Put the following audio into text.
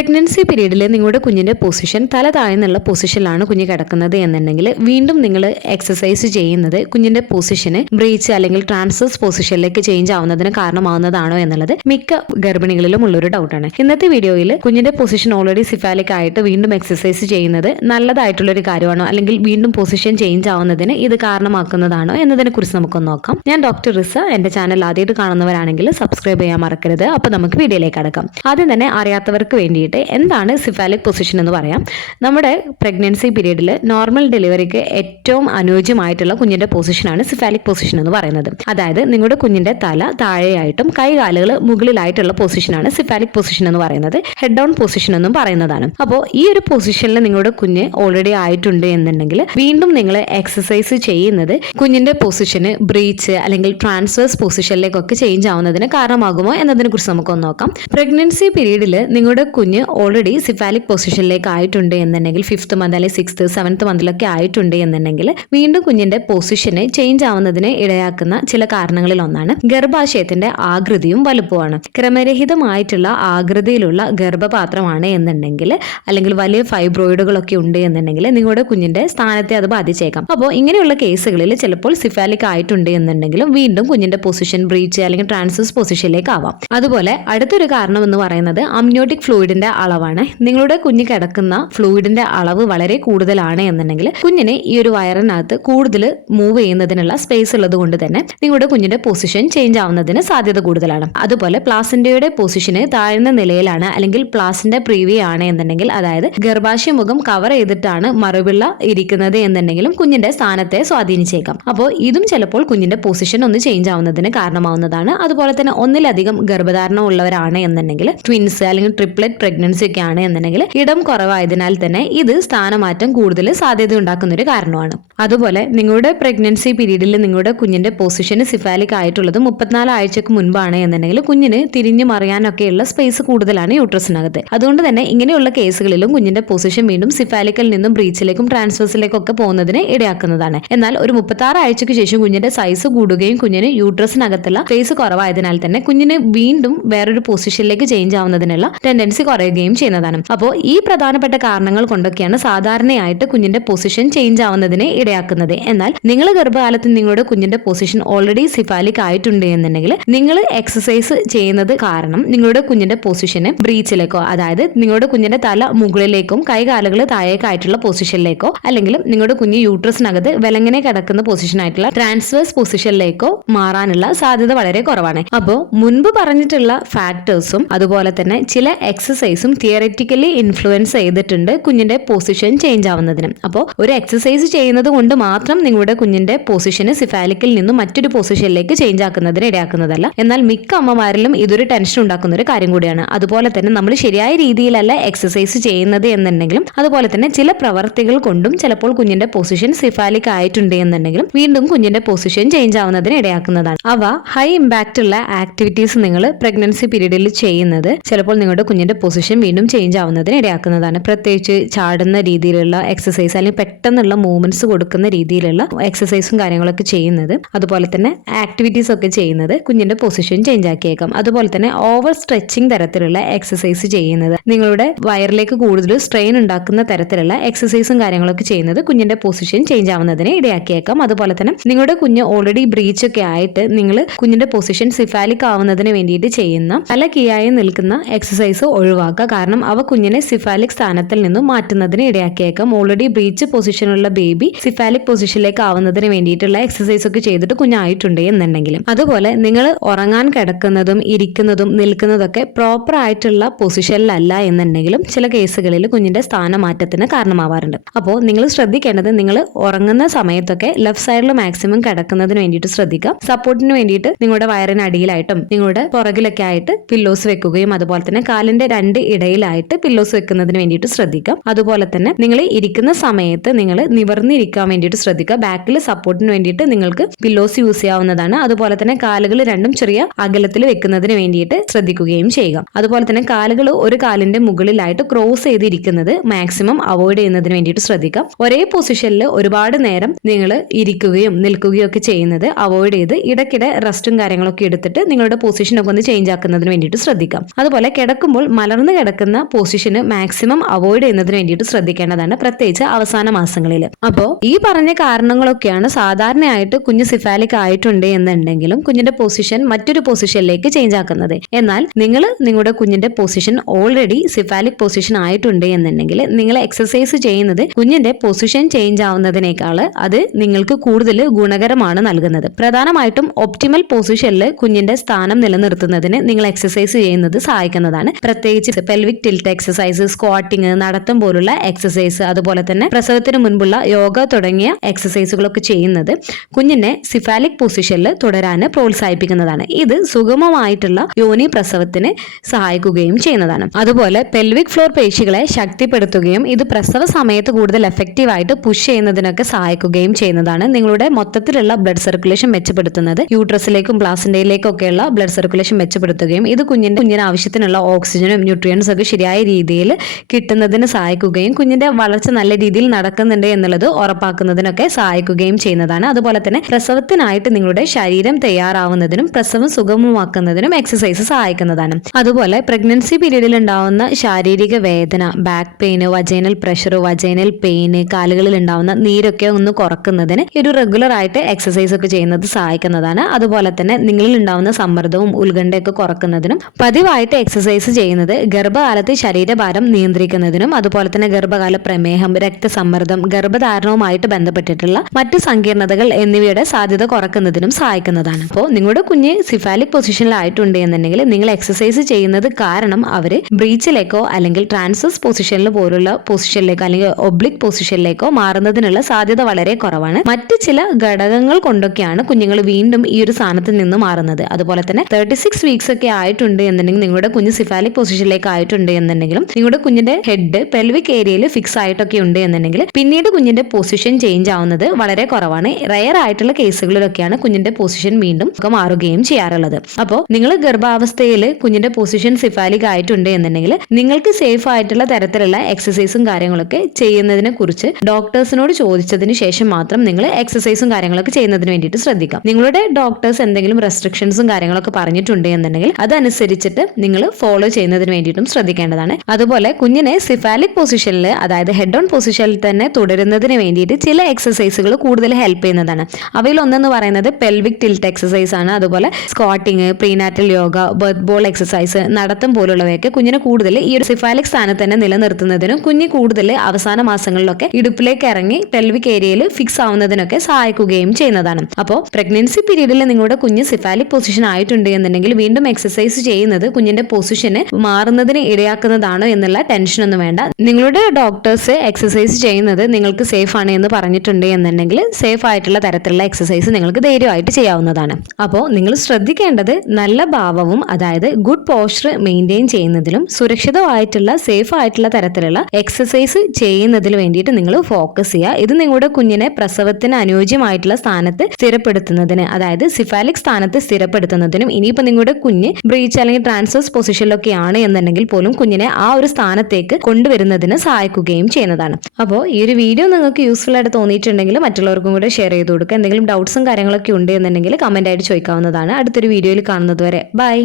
Pregnancy പീരീഡിൽ നിങ്ങളുടെ കുഞ്ഞിൻ്റെ പൊസിഷൻ തല താഴ്ന്നുള്ള പൊസിഷനിലാണ് കുഞ്ഞ് കിടക്കുന്നത് എന്നുണ്ടെങ്കിൽ വീണ്ടും നിങ്ങൾ എക്സസൈസ് ചെയ്യുന്നത് കുഞ്ഞിൻ്റെ പൊസിഷന് ബ്രീച്ച് അല്ലെങ്കിൽ ട്രാൻസ്വേഴ്സ് പൊസിഷനിലേക്ക് ചേഞ്ച് ആവുന്നതിന് കാരണമാവുന്നതാണോ എന്നുള്ളത് മിക്ക ഗർഭിണികളിലും ഉള്ളൊരു ഡൗട്ടാണ്. ഇന്നത്തെ വീഡിയോയിൽ കുഞ്ഞിൻ്റെ പൊസിഷൻ ഓൾറെഡി സിഫാലിക് ആയിട്ട് വീണ്ടും എക്സസൈസ് ചെയ്യുന്നത് നല്ലതായിട്ടുള്ളൊരു കാര്യമാണോ അല്ലെങ്കിൽ വീണ്ടും പൊസിഷൻ ചേഞ്ച് ആവുന്നതിന് ഇത് കാരണമാക്കുന്നതാണോ എന്നതിനെ കുറിച്ച് നമുക്കൊന്ന് നോക്കാം. ഞാൻ ഡോക്ടർ റിസ. എൻ്റെ ചാനൽ ആദ്യമായിട്ട് കാണുന്നവരാണെങ്കിൽ സബ്സ്ക്രൈബ് ചെയ്യാൻ മറക്കരുത്. അപ്പോൾ നമുക്ക് വീഡിയോയിലേക്ക് കടക്കാം. ആദ്യം തന്നെ അറിയാത്തവർക്ക് വേണ്ടിയിട്ട് എന്താണ് സിഫാലിക് പൊസിഷൻ എന്ന് പറയാം. നമ്മുടെ പ്രഗ്നൻസി പീരീഡിൽ നോർമൽ ഡെലിവറിക്ക് ഏറ്റവും അനുയോജ്യമായിട്ടുള്ള കുഞ്ഞിന്റെ പൊസിഷനാണ് സിഫാലിക് പൊസിഷൻ എന്ന് പറയുന്നത്. അതായത് നിങ്ങളുടെ കുഞ്ഞിന്റെ തല താഴെയായിട്ടും കൈകാലുകൾ മുകളിലായിട്ടുള്ള പൊസിഷനാണ് സിഫാലിക് പൊസിഷൻ എന്ന് പറയുന്നത്. ഹെഡ് ഡൗൺ പൊസിഷൻ എന്നും പറയുന്നതാണ്. അപ്പോൾ ഈ ഒരു പൊസിഷനിൽ നിങ്ങളുടെ കുഞ്ഞ് ഓൾറെഡി ആയിട്ടുണ്ട് എന്നുണ്ടെങ്കിൽ വീണ്ടും നിങ്ങൾ എക്സസൈസ് ചെയ്യുന്നത് കുഞ്ഞിന്റെ പൊസിഷന് ബ്രീച്ച് അല്ലെങ്കിൽ ട്രാൻസ്വേഴ്സ് പൊസിഷനിലേക്കൊക്കെ ചേഞ്ച് ആവുന്നതിന് കാരണമാകുമോ എന്നതിനെ കുറിച്ച് നമുക്കൊന്ന് നോക്കാം. പ്രഗ്നൻസി പീരീഡിൽ നിങ്ങളുടെ കുഞ്ഞ് ഓൾറെഡി സിഫാലിക് പൊസിഷനിലേക്ക് ആയിട്ടുണ്ട് എന്നുണ്ടെങ്കിൽ 5th മന്ത് അല്ലെങ്കിൽ 6th 7th മന്തിലൊക്കെ ആയിട്ടുണ്ട് എന്നുണ്ടെങ്കിൽ വീണ്ടും കുഞ്ഞിന്റെ പൊസിഷന് ചേഞ്ച് ആവുന്നതിന് ഇടയാക്കുന്ന ചില കാരണങ്ങളിൽ ഒന്നാണ് ഗർഭാശയത്തിന്റെ ആകൃതിയും വലുപ്പമാണ്. ക്രമരഹിതമായിട്ടുള്ള ആകൃതിയിലുള്ള ഗർഭപാത്രമാണ് എന്നുണ്ടെങ്കിൽ അല്ലെങ്കിൽ വലിയ ഫൈബ്രോയിഡുകളൊക്കെ ഉണ്ട് എന്നുണ്ടെങ്കിൽ നിങ്ങളുടെ കുഞ്ഞിന്റെ സ്ഥാനത്തെ അത് ബാധിച്ചേക്കാം. അപ്പോൾ ഇങ്ങനെയുള്ള കേസുകളിൽ ചിലപ്പോൾ സിഫാലിക് ആയിട്ടുണ്ട് എന്നുണ്ടെങ്കിലും വീണ്ടും കുഞ്ഞിന്റെ പൊസിഷൻ ബ്രീച്ച് അല്ലെങ്കിൽ ട്രാൻസ്വേഴ്സ് പൊസിഷനിലേക്ക് ആവാം. അതുപോലെ അടുത്തൊരു കാരണം എന്ന് പറയുന്നത് അമ്നിയോട്ടിക് ഫ്ലൂയിഡിന്റെ അളവാണ്. നിങ്ങളുടെ കുഞ്ഞ് കിടക്കുന്ന ഫ്ലൂയിഡിന്റെ അളവ് വളരെ കൂടുതലാണ് എന്നുണ്ടെങ്കിൽ കുഞ്ഞിന് ഈ ഒരു വയറിനകത്ത് കൂടുതൽ മൂവ് ചെയ്യുന്നതിനുള്ള സ്പേസ് ഉള്ളത് കൊണ്ട് തന്നെ നിങ്ങളുടെ കുഞ്ഞിന്റെ പൊസിഷൻ ചേഞ്ച് ആവുന്നതിന് സാധ്യത കൂടുതലാണ്. അതുപോലെ പ്ലാസന്റയുടെ പൊസിഷന് താഴ്ന്ന നിലയിലാണ് അല്ലെങ്കിൽ പ്ലാസന്റ പ്രീവി ആണ് എന്നുണ്ടെങ്കിൽ, അതായത് ഗർഭാശയ മുഖം കവർ ചെയ്തിട്ടാണ് മറുപിള്ള ഇരിക്കുന്നത് എന്നുണ്ടെങ്കിലും കുഞ്ഞിന്റെ സ്ഥാനത്തെ സ്വാധീനിച്ചേക്കാം. അപ്പോൾ ഇതും ചിലപ്പോൾ കുഞ്ഞിന്റെ പൊസിഷൻ ഒന്ന് ചേഞ്ച് ആവുന്നതിന് കാരണമാവുന്നതാണ്. അതുപോലെ തന്നെ ഒന്നിലധികം ഗർഭധാരണം ഉള്ളവരാണ് എന്നുണ്ടെങ്കിൽ, ട്വിൻസ് അല്ലെങ്കിൽ ട്രിപ്ലറ്റ് പ്രഗ്നൻസി ഒക്കെ ആണ് എന്നുണ്ടെങ്കിൽ ഇടം കുറവായതിനാൽ തന്നെ ഇത് സ്ഥാനമാറ്റം കൂടുതൽ സാധ്യത ഉണ്ടാക്കുന്ന ഒരു കാരണമാണ്. അതുപോലെ നിങ്ങളുടെ പ്രഗ്നൻസി പീരീഡിൽ നിങ്ങളുടെ കുഞ്ഞിന്റെ പൊസിഷന് സിഫാലിക് ആയിട്ടുള്ളത് 34 ആഴ്ചക്ക് മുൻപാണ് എന്നുണ്ടെങ്കിൽ കുഞ്ഞിന് തിരിഞ്ഞു മറിയാനൊക്കെയുള്ള സ്പേസ് കൂടുതലാണ് യൂട്രസിനകത്ത്. അതുകൊണ്ട് തന്നെ ഇങ്ങനെയുള്ള കേസുകളിലും കുഞ്ഞിന്റെ പൊസിഷൻ വീണ്ടും സിഫാലിക്കിൽ നിന്നും ബ്രീച്ചിലേക്കും ട്രാൻസ്വേഴ്സിലേക്കും ഒക്കെ പോകുന്നതിന് ഇടയാക്കുന്നതാണ്. എന്നാൽ ഒരു 36 ആഴ്ചയ്ക്ക് ശേഷം കുഞ്ഞിന്റെ സൈസ് കൂടുകയും കുഞ്ഞിന് യൂട്രസിനകത്തുള്ള സ്പേസ് കുറവായതിനാൽ തന്നെ കുഞ്ഞിന് വീണ്ടും വേറൊരു പൊസിഷനിലേക്ക് ചേഞ്ച് ആവുന്നതിനുള്ള ടെൻഡൻസി കുറയുകയും ചെയ്യുന്നതാണ്. അപ്പോൾ ഈ പ്രധാനപ്പെട്ട കാരണങ്ങൾ കൊണ്ടൊക്കെയാണ് സാധാരണയായിട്ട് കുഞ്ഞിന്റെ പൊസിഷൻ ചേഞ്ച് ആവുന്നതിന് ഇടയാക്കുന്നത്. എന്നാൽ നിങ്ങൾ ഗർഭകാലത്ത് നിങ്ങളുടെ കുഞ്ഞിന്റെ പൊസിഷൻ ഓൾറെഡി സിഫാലിക് ആയിട്ടുണ്ട് എന്നുണ്ടെങ്കിൽ നിങ്ങൾ എക്സസൈസ് ചെയ്യുന്നത് കാരണം നിങ്ങളുടെ കുഞ്ഞിന്റെ പൊസിഷന് ബ്രീച്ചിലേക്കോ, അതായത് നിങ്ങളുടെ കുഞ്ഞിന്റെ തല മുകളിലേക്കും കൈകാലുകൾ താഴേക്കായിട്ടുള്ള പൊസിഷനിലേക്കോ അല്ലെങ്കിൽ നിങ്ങളുടെ കുഞ്ഞ് യൂട്രസിനകത്ത് വിലങ്ങനെ കിടക്കുന്ന പൊസിഷനായിട്ടുള്ള ട്രാൻസ്വേഴ്സ് പൊസിഷനിലേക്കോ മാറാനുള്ള സാധ്യത വളരെ കുറവാണ്. അപ്പോൾ മുൻപ് പറഞ്ഞിട്ടുള്ള ഫാക്ടേഴ്സും അതുപോലെ തന്നെ ചില എക്സസൈസും തിയററ്റിക്കലി ഇൻഫ്ലുവൻസ് ചെയ്തിട്ടുണ്ട് കുഞ്ഞിന്റെ പൊസിഷൻ ചേഞ്ച് ആവുന്നതിന്. അപ്പോൾ ഒരു എക്സസൈസ് ചെയ്യുന്നത് കൊണ്ട് മാത്രം നിങ്ങളുടെ കുഞ്ഞിന്റെ പൊസിഷന് സിഫാലിക്കിൽ നിന്നും മറ്റൊരു പൊസിഷനിലേക്ക് ചേഞ്ച് ആക്കുന്നതിന് ഇടയാക്കുന്നതല്ല. എന്നാൽ മിക്ക അമ്മമാരിലും ഇതൊരു ടെൻഷൻ ഉണ്ടാക്കുന്ന ഒരു കാര്യം കൂടിയാണ്. അതുപോലെ തന്നെ നമ്മൾ ശരിയായ രീതിയിലല്ല എക്സസൈസ് ചെയ്യുന്നത് എന്നുണ്ടെങ്കിലും അതുപോലെ തന്നെ ചില പ്രവർത്തികൾ കൊണ്ടും ചിലപ്പോൾ കുഞ്ഞിന്റെ പൊസിഷൻ സിഫാലിക് ആയിട്ടുണ്ട് എന്നുണ്ടെങ്കിലും വീണ്ടും കുഞ്ഞിന്റെ പൊസിഷൻ ചേഞ്ച് ആവുന്നതിന് ഇടയാക്കുന്നതാണ്. അവ ഹൈ ഇമ്പാക്റ്റ് ഉള്ള ആക്ടിവിറ്റീസ് നിങ്ങൾ പ്രഗ്നൻസി പീരീഡിൽ ചെയ്യുന്നത് ചിലപ്പോൾ നിങ്ങളുടെ കുഞ്ഞിന്റെ പൊസിഷൻ വീണ്ടും ചേഞ്ച് ആവുന്നതിന് ഇടയാക്കുന്നതാണ്. പ്രത്യേകിച്ച് ചാടുന്ന രീതിയിലുള്ള എക്സസൈസ് അല്ലെങ്കിൽ പെട്ടെന്നുള്ള മൂവ്മെന്റ്സ് കൊടുക്കുന്ന രീതിയിലുള്ള എക്സസൈസും കാര്യങ്ങളൊക്കെ ചെയ്യുന്നത്, അതുപോലെ തന്നെ ആക്ടിവിറ്റീസ് ഒക്കെ ചെയ്യുന്നത് കുഞ്ഞിന്റെ പൊസിഷൻ ചേഞ്ച് ആക്കിയേക്കാം. അതുപോലെ തന്നെ ഓവർ സ്ട്രെച്ചിങ് തരത്തിലുള്ള എക്സസൈസ് ചെയ്യുന്നത്, നിങ്ങളുടെ വയറിലേക്ക് കൂടുതൽ സ്ട്രെയിൻ ഉണ്ടാക്കുന്ന തരത്തിലുള്ള എക്സസൈസും കാര്യങ്ങളൊക്കെ ചെയ്യുന്നത് കുഞ്ഞിന്റെ പൊസിഷൻ ചേഞ്ച് ആവുന്നതിന് ഇടയാക്കിയേക്കാം. അതുപോലെ തന്നെ നിങ്ങളുടെ കുഞ്ഞ് ഓൾറെഡി ബ്രീച്ച് ഒക്കെ ആയിട്ട് നിങ്ങൾ കുഞ്ഞിന്റെ പൊസിഷൻ സിഫാലിക് ആവുന്നതിന് വേണ്ടിയിട്ട് ചെയ്യുന്ന പല കീയായി നിൽക്കുന്ന എക്സസൈസ് ഒഴിവാക്കുക. കാരണം അവ കുഞ്ഞിനെ സിഫാലിക് സ്ഥാനത്തിൽ നിന്നും മാറ്റുന്നതിന് ഇടയാക്കിയേക്കാം. ഓൾറെഡി ബ്രീച്ച് പൊസിഷനുള്ള ബേബി സിഫാലിക് പൊസിഷനിലേക്ക് ആവുന്നതിന് വേണ്ടിയിട്ടുള്ള എക്സസൈസ് ഒക്കെ ചെയ്തിട്ട് കുഞ്ഞായിട്ടുണ്ട് എന്നുണ്ടെങ്കിലും, അതുപോലെ നിങ്ങൾ ഉറങ്ങാൻ കിടക്കുന്നതും ഇരിക്കുന്നതും നിൽക്കുന്നതൊക്കെ പ്രോപ്പർ ആയിട്ടുള്ള പൊസിഷനിലല്ല എന്നുണ്ടെങ്കിലും ചില കേസുകളിൽ കുഞ്ഞിന്റെ സ്ഥാനമാറ്റത്തിന് കാരണമാവാറുണ്ട്. അപ്പോൾ നിങ്ങൾ ശ്രദ്ധിക്കേണ്ടത്, നിങ്ങൾ ഉറങ്ങുന്ന സമയത്തൊക്കെ ലെഫ്റ്റ് സൈഡിൽ മാക്സിമം കിടക്കുന്നതിന് വേണ്ടിയിട്ട് ശ്രദ്ധിക്കുക. സപ്പോർട്ടിന് വേണ്ടിയിട്ട് നിങ്ങളുടെ വയറിനടിയിലായിട്ടും നിങ്ങളുടെ പുറകിലൊക്കെ ആയിട്ട് പില്ലോസ് വെക്കുകയും അതുപോലെ തന്നെ കാലിന്റെ രണ്ട് ഇടയിലായിട്ട് പില്ലോസ് വെക്കുന്നതിന് വേണ്ടിയിട്ട് ശ്രദ്ധിക്കാം. അതുപോലെ തന്നെ നിങ്ങൾ ഇരിക്കുന്ന സമയത്ത് നിങ്ങൾ നിവർന്നിരിക്കാൻ വേണ്ടിയിട്ട് ശ്രദ്ധിക്കുക. ബാക്കിൽ സപ്പോർട്ടിന് വേണ്ടിയിട്ട് നിങ്ങൾക്ക് പില്ലോസ് യൂസ് ചെയ്യാവുന്നതാണ്. അതുപോലെ തന്നെ കാലുകൾ രണ്ടും ചെറിയ അകലത്തിൽ വെക്കുന്നതിന് വേണ്ടിയിട്ട് ശ്രദ്ധിക്കുകയും ചെയ്യുക. അതുപോലെ തന്നെ കാലുകൾ ഒരു കാലിന്റെ മുകളിലായിട്ട് ക്രോസ് ചെയ്തിരിക്കുന്നത് മാക്സിമം അവോയ്ഡ് ചെയ്യുന്നതിന് വേണ്ടിയിട്ട് ശ്രദ്ധിക്കാം. ഒരേ പൊസിഷനിൽ ഒരുപാട് നേരം നിങ്ങൾ ഇരിക്കുകയും നിൽക്കുകയും ഒക്കെ ചെയ്യുന്നത് അവോയ്ഡ് ചെയ്ത് ഇടയ്ക്കിടെ റെസ്റ്റും കാര്യങ്ങളൊക്കെ എടുത്തിട്ട് നിങ്ങളുടെ പൊസിഷനൊക്കെ ഒന്ന് ചേഞ്ച് ആക്കുന്നതിന് വേണ്ടിയിട്ട് ശ്രദ്ധിക്കാം. അതുപോലെ കിടക്കുമ്പോൾ മലർന്ന് നിവർന്ന് കിടക്കുന്ന പൊസിഷന് മാക്സിമം അവോയ്ഡ് ചെയ്യുന്നതിന് വേണ്ടിയിട്ട് ശ്രദ്ധിക്കേണ്ടതാണ്, പ്രത്യേകിച്ച് അവസാന മാസങ്ങളിൽ. അപ്പോൾ ഈ പറഞ്ഞ കാരണങ്ങളൊക്കെയാണ് സാധാരണയായിട്ട് കുഞ്ഞ് സിഫാലിക് ആയിട്ടുണ്ട് എന്നുണ്ടെങ്കിലും കുഞ്ഞിന്റെ പൊസിഷൻ മറ്റൊരു പൊസിഷനിലേക്ക് ചേഞ്ച് ആക്കുന്നത്. എന്നാൽ നിങ്ങൾ നിങ്ങളുടെ കുഞ്ഞിന്റെ പൊസിഷൻ ഓൾറെഡി സിഫാലിക് പൊസിഷൻ ആയിട്ടുണ്ട് എന്നുണ്ടെങ്കിൽ നിങ്ങൾ എക്സസൈസ് ചെയ്യുന്നത് കുഞ്ഞിന്റെ പൊസിഷൻ ചേഞ്ച് ആവുന്നതിനേക്കാൾ അത് നിങ്ങൾക്ക് കൂടുതൽ ഗുണകരമാണ് നൽകുന്നത്. പ്രധാനമായിട്ടും ഒപ്റ്റിമൽ പൊസിഷനിൽ കുഞ്ഞിന്റെ സ്ഥാനം നിലനിർത്തുന്നതിന് നിങ്ങൾ എക്സസൈസ് ചെയ്യുന്നത് സഹായിക്കുന്നതാണ്. പ്രത്യേകിച്ച് പെൽവിക് ടിൽറ്റ് എക്സസൈസ്, സ്ക്വാട്ടിങ്, നടത്തം പോലുള്ള എക്സസൈസ്, അതുപോലെ തന്നെ പ്രസവത്തിന് മുൻപുള്ള യോഗ തുടങ്ങിയ എക്സസൈസുകളൊക്കെ ചെയ്യുന്നത് കുഞ്ഞിനെ സിഫാലിക് പൊസിഷനിൽ തുടരാൻ പ്രോത്സാഹിപ്പിക്കുന്നതാണ്. ഇത് സുഗമമായിട്ടുള്ള യോനി പ്രസവത്തിന് സഹായിക്കുകയും ചെയ്യുന്നതാണ്. അതുപോലെ പെൽവിക് ഫ്ലോർ പേശികളെ ശക്തിപ്പെടുത്തുകയും ഇത് പ്രസവ സമയത്ത് കൂടുതൽ എഫക്റ്റീവ് ആയിട്ട് പുഷ് ചെയ്യുന്നതിനൊക്കെ സഹായിക്കുകയും ചെയ്യുന്നതാണ്. നിങ്ങളുടെ മൊത്തത്തിലുള്ള ബ്ലഡ് സർക്കുലേഷൻ മെച്ചപ്പെടുത്തുന്നത്, യൂട്രസിലേക്കും പ്ലാസന്റയിലേക്കും ഒക്കെയുള്ള ബ്ലഡ് സർക്കുലേഷൻ മെച്ചപ്പെടുത്തുകയും ഇത് കുഞ്ഞിന് ആവശ്യത്തിനുള്ള ഓക്സിജനും ന്യൂട്രിയൻസും ഒക്കെ ശരിയായ രീതിയിൽ കിട്ടുന്നതിന് സഹായിക്കുകയും കുഞ്ഞിന്റെ വളർച്ച നല്ല രീതിയിൽ നടക്കുന്നുണ്ട് എന്നുള്ളത് ഉറപ്പാക്കുന്നതിനൊക്കെ സഹായിക്കുകയും ചെയ്യുന്നതാണ്. അതുപോലെ തന്നെ പ്രസവത്തിനായിട്ട് നിങ്ങളുടെ ശരീരം തയ്യാറാവുന്നതിനും പ്രസവം സുഗമമാക്കുന്നതിനും എക്സസൈസ് സഹായിക്കുന്നതാണ്. അതുപോലെ പ്രഗ്നൻസി പീരീഡിൽ ഉണ്ടാവുന്ന ശാരീരിക വേദന, back pain, vaginal pressure, vaginal pain, കാലുകളിൽ ഉണ്ടാവുന്ന നീരൊക്കെ ഒന്ന് കുറക്കുന്നതിന് ഒരു റെഗുലർ ആയിട്ട് എക്സസൈസ് ഒക്കെ ചെയ്യുന്നത് സഹായിക്കുന്നതാണ്. അതുപോലെ തന്നെ നിങ്ങളിൽ ഉണ്ടാവുന്ന സമ്മർദ്ദവും ഉത്കണ്ഠയൊക്കെ കുറക്കുന്നതിനും പതിവായിട്ട് എക്സസൈസ് ചെയ്യുന്നത് ഗർഭകാലത്ത് ശരീരഭാരം നിയന്ത്രിക്കുന്നതിനും അതുപോലെ തന്നെ ഗർഭകാല പ്രമേഹം, രക്തസമ്മർദ്ദം, ഗർഭധാരണവുമായിട്ട് ബന്ധപ്പെട്ടിട്ടുള്ള മറ്റ് സങ്കീർണതകൾ എന്നിവയുടെ സാധ്യത കുറക്കുന്നതിനും സഹായിക്കുന്നതാണ്. അപ്പോൾ നിങ്ങളുടെ കുഞ്ഞ് സിഫാലിക് പൊസിഷനിലായിട്ടുണ്ട് എന്നുണ്ടെങ്കിൽ നിങ്ങൾ എക്സസൈസ് ചെയ്യുന്നത് കാരണം അവർ ബ്രീച്ചിലേക്കോ അല്ലെങ്കിൽ ട്രാൻസ്വേഴ്സ് പൊസിഷനിൽ പോലുള്ള പൊസിഷനിലേക്കോ അല്ലെങ്കിൽ ഒബ്ലിക് പൊസിഷനിലേക്കോ മാറുന്നതിനുള്ള സാധ്യത വളരെ കുറവാണ്. മറ്റ് ചില ഘടകങ്ങൾ കൊണ്ടൊക്കെയാണ് കുഞ്ഞുങ്ങൾ വീണ്ടും ഈ ഒരു സ്ഥാനത്ത് നിന്ന് മാറുന്നത്. അതുപോലെ തന്നെ 36 വീക്സ് ഒക്കെ ആയിട്ടുണ്ട് എന്നുണ്ടെങ്കിൽ നിങ്ങളുടെ കുഞ്ഞ് സിഫാലിക് പൊസിഷനിലേക്ക് ആയിട്ടുണ്ട് എന്നുണ്ടെങ്കിലും നിങ്ങളുടെ കുഞ്ഞിന്റെ ഹെഡ് പെൽവിക് ഏരിയയിൽ ഫിക്സ് ആയിട്ടൊക്കെ ഉണ്ട് എന്നുണ്ടെങ്കിൽ പിന്നീട് കുഞ്ഞിന്റെ പൊസിഷൻ ചേഞ്ച് ആവുന്നത് വളരെ കുറവാണ്. റയർ ആയിട്ടുള്ള കേസുകളിലൊക്കെയാണ് കുഞ്ഞിന്റെ പൊസിഷൻ വീണ്ടും മാറുകയും ചെയ്യാറുള്ളത്. അപ്പോൾ നിങ്ങൾ ഗർഭാവസ്ഥയിൽ കുഞ്ഞിന്റെ പൊസിഷൻ സിഫാലിക് ആയിട്ടുണ്ട് എന്നുണ്ടെങ്കിൽ നിങ്ങൾക്ക് സേഫ് ആയിട്ടുള്ള തരത്തിലുള്ള എക്സസൈസും കാര്യങ്ങളൊക്കെ ചെയ്യുന്നതിനെ കുറിച്ച് ഡോക്ടേഴ്സിനോട് ചോദിച്ചതിന് ശേഷം മാത്രം നിങ്ങൾ എക്സസൈസും കാര്യങ്ങളൊക്കെ ചെയ്യുന്നതിന് വേണ്ടിയിട്ട് ശ്രദ്ധിക്കാം. നിങ്ങളുടെ ഡോക്ടേഴ്സ് എന്തെങ്കിലും റെസ്ട്രിക്ഷൻസും കാര്യങ്ങളൊക്കെ പറഞ്ഞിട്ടുണ്ട് എന്നുണ്ടെങ്കിൽ അതനുസരിച്ചിട്ട് നിങ്ങൾ ഫോളോ ചെയ്യുന്നതിന് വേണ്ടിയിട്ടും ശ്രദ്ധിക്കേണ്ടതാണ്. അതുപോലെ കുഞ്ഞിനെ സിഫാലിക് പൊസിഷനിൽ, അതായത് ഹെഡ് ഓൺ പൊസിഷനിൽ തന്നെ തുടരുന്നതിന് വേണ്ടിയിട്ട് ചില എക്സസൈസുകൾ കൂടുതൽ ഹെൽപ്പ് ചെയ്യുന്നതാണ്. അവയിൽ ഒന്നെന്ന് പറയുന്നത് പെൽവിക് ടിൽറ്റ് എക്സസൈസ് ആണ്. അതുപോലെ squatting, prenatal yoga, birth ball exercise, നടത്തം പോലുള്ളവയൊക്കെ കുഞ്ഞിനെ കൂടുതൽ ഈ ഒരു സിഫാലിക് സ്ഥാനത്ത് തന്നെ നിലനിർത്തുന്നതിനും കുഞ്ഞ് കൂടുതൽ അവസാന മാസങ്ങളിലൊക്കെ ഇടുപ്പിലേക്ക് ഇറങ്ങി പെൽവിക് ഏരിയയിൽ ഫിക്സ് ആവുന്നതിനൊക്കെ സഹായിക്കുകയും ചെയ്യുന്നതാണ്. അപ്പോൾ പ്രഗ്നൻസി പീരീഡിൽ നിങ്ങളുടെ കുഞ്ഞ് സിഫാലിക് പൊസിഷൻ ആയിട്ടുണ്ട് എന്നുണ്ടെങ്കിൽ വീണ്ടും എക്സസൈസ് ചെയ്യുന്നത് കുഞ്ഞിന്റെ പൊസിഷന് മാറുന്നതിന് ഇടയാക്കുന്നതാണോ എന്നുള്ള ടെൻഷൻ ഒന്നും വേണ്ട. നിങ്ങളുടെ ഡോക്ടേഴ്സ് എക്സസൈസ് ചെയ്യുന്നത് നിങ്ങൾക്ക് സേഫ് ആണ് എന്ന് പറഞ്ഞിട്ടുണ്ട് എന്നുണ്ടെങ്കിൽ സേഫ് ആയിട്ടുള്ള തരത്തിലുള്ള എക്സസൈസ് നിങ്ങൾക്ക് ധൈര്യമായിട്ട് ചെയ്യാവുന്നതാണ്. അപ്പോൾ നിങ്ങൾ ശ്രദ്ധിക്കേണ്ടത് നല്ല ഭാവവും, അതായത് ഗുഡ് പോസ്ചർ മെയിൻറ്റെയിൻ ചെയ്യുന്നതിലും സുരക്ഷിതമായിട്ടുള്ള സേഫ് ആയിട്ടുള്ള തരത്തിലുള്ള എക്സസൈസ് ചെയ്യുന്നതിന് വേണ്ടിയിട്ട് നിങ്ങൾ ഫോക്കസ് ചെയ്യുക. ഇത് നിങ്ങളുടെ കുഞ്ഞിനെ പ്രസവത്തിന് അനുയോജ്യമായിട്ടുള്ള സ്ഥാനത്ത് സ്ഥിരപ്പെടുത്തുന്നതിന്, അതായത് സിഫാലിക് സ്ഥാനത്ത് സ്ഥിരപ്പെടുത്തുന്നതിനും ഇനിയിപ്പോൾ നിങ്ങളുടെ കുഞ്ഞ് ബ്രീച്ച് അല്ലെങ്കിൽ ട്രാൻസ്വേഴ്സ് പൊസിഷനിലൊക്കെ ആണ് എന്നുണ്ടെങ്കിൽ പോലും കുഞ്ഞിനെ ആ ഒരു സ്ഥാനത്തേക്ക് കൊണ്ടുവരുന്നതിന് സഹായിക്കുകയും ചെയ്യുന്നതാണ്. അപ്പോൾ ഈ ഒരു വീഡിയോ നിങ്ങൾക്ക് യൂസ്ഫുൾ ആയിട്ട് തോന്നിയിട്ടുണ്ടെങ്കിൽ മറ്റുള്ളവർക്കും കൂടെ ഷെയർ ചെയ്ത് കൊടുക്കുക. എന്തെങ്കിലും ഡൗട്ട്സും കാര്യങ്ങളൊക്കെ ഉണ്ട് എന്നുണ്ടെങ്കിൽ കമന്റ് ആയിട്ട് ചോദിക്കാവുന്നതാണ്. അടുത്തൊരു വീഡിയോയിൽ കാണുന്നത് വരെ ബൈ.